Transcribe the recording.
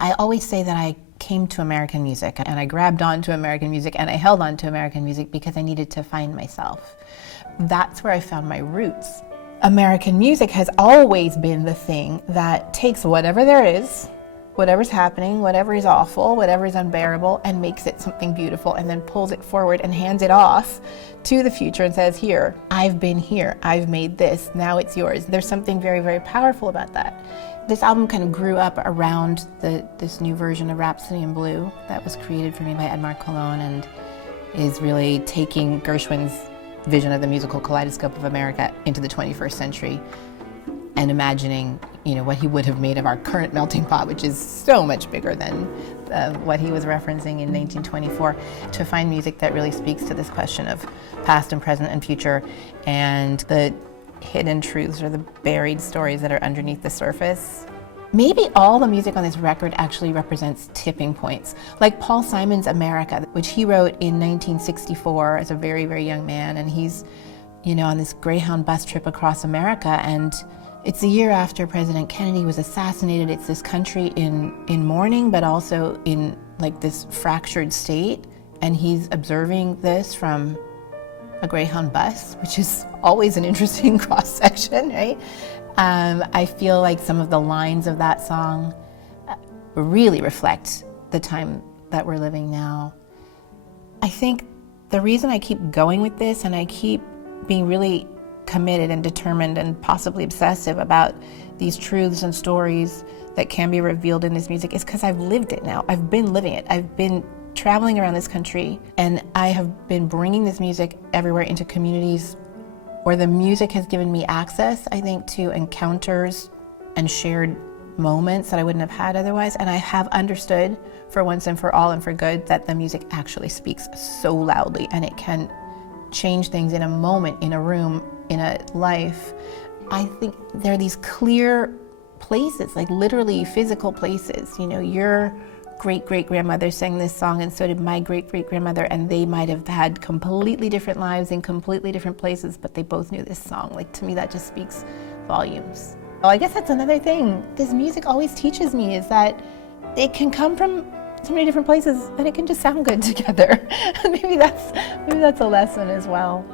I always say that I came to American music and I grabbed onto American music and I held on to American music because I needed to find myself. That's where I found my roots. American music has always been the thing that takes whatever there is, whatever's happening, whatever is awful, whatever is unbearable, and makes it something beautiful, and then pulls it forward and hands it off to the future and says, here, I've been here, I've made this, now it's yours. There's something very, very powerful about that. This album kind of grew up around this new version of Rhapsody in Blue that was created for me by Edmar Colón and is really taking Gershwin's vision of the musical kaleidoscope of America into the 21st century and imagining, what he would have made of our current melting pot, which is so much bigger than what he was referencing in 1924, to find music that really speaks to this question of past and present and future and the hidden truths or the buried stories that are underneath the surface. Maybe all the music on this record actually represents tipping points, like Paul Simon's America, which he wrote in 1964 as a very, very young man, and he's, on this Greyhound bus trip across America, and it's the year after President Kennedy was assassinated. It's this country in mourning, but also in this fractured state, and he's observing this from a Greyhound bus, which is always an interesting cross-section, right? I feel like some of the lines of that song really reflect the time that we're living now. I think the reason I keep going with this and I keep being really committed and determined and possibly obsessive about these truths and stories that can be revealed in this music is because I've lived it now. I've been living it. I've been traveling around this country and I have been bringing this music everywhere into communities where the music has given me access, I think, to encounters and shared moments that I wouldn't have had otherwise. And I have understood for once and for all and for good that the music actually speaks so loudly and it can change things in a moment, in a room, in a life. I think there are these clear places, like literally physical places. Your great-great-grandmother sang this song and so did my great-great-grandmother, and they might have had completely different lives in completely different places, but they both knew this song. To me, that just speaks volumes. Well, I guess that's another thing this music always teaches me, is that it can come from so many different places and it can just sound good together. Maybe that's a lesson as well.